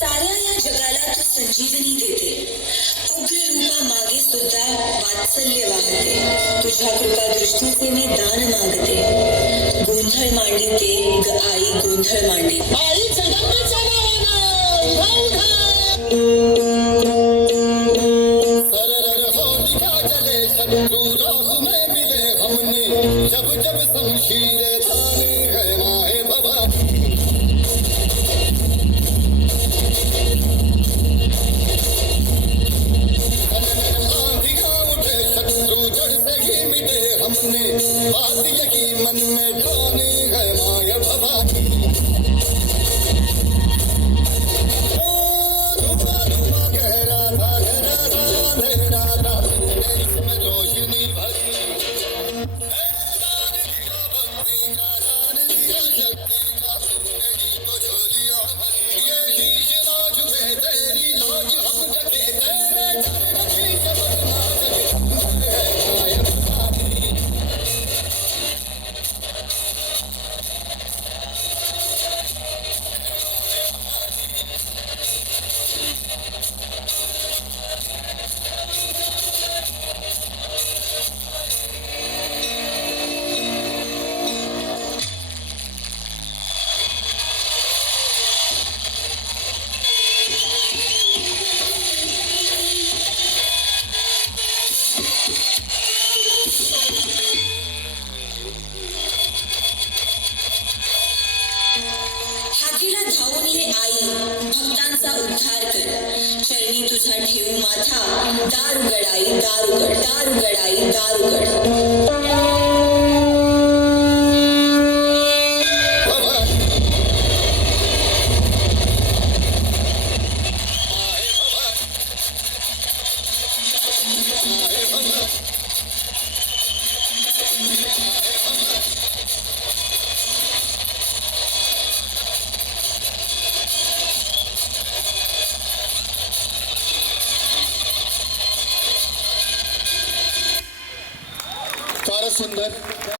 साऱ्या या जगाला तू संजीवनी देते, उग्र रूपा मागे सुद्धा वात्सल्य वाहते, तुझ्या कृपा दृष्टीचे मी दान मागते, गोंधळ मांडिते ग आई गोंधळ मांडिते. आई जगन्नाथच्या नावानं उधा उधा सरर होलिका जले शत्रु राहु में मिले हमने जब जब शमशीरें ताने है माए भवानी. आंधियां उठे शत्रु जड़ से ही मिले हमने बात यही मन में ठाने है माए भवानी. हाकेला धावून ये आई, भक्तांचा उद्धार कर, चरणी तुझा ठेवू माथा, दार उघड आई दार उघड, दार उघड आई दार उघड. फारच सुंदर.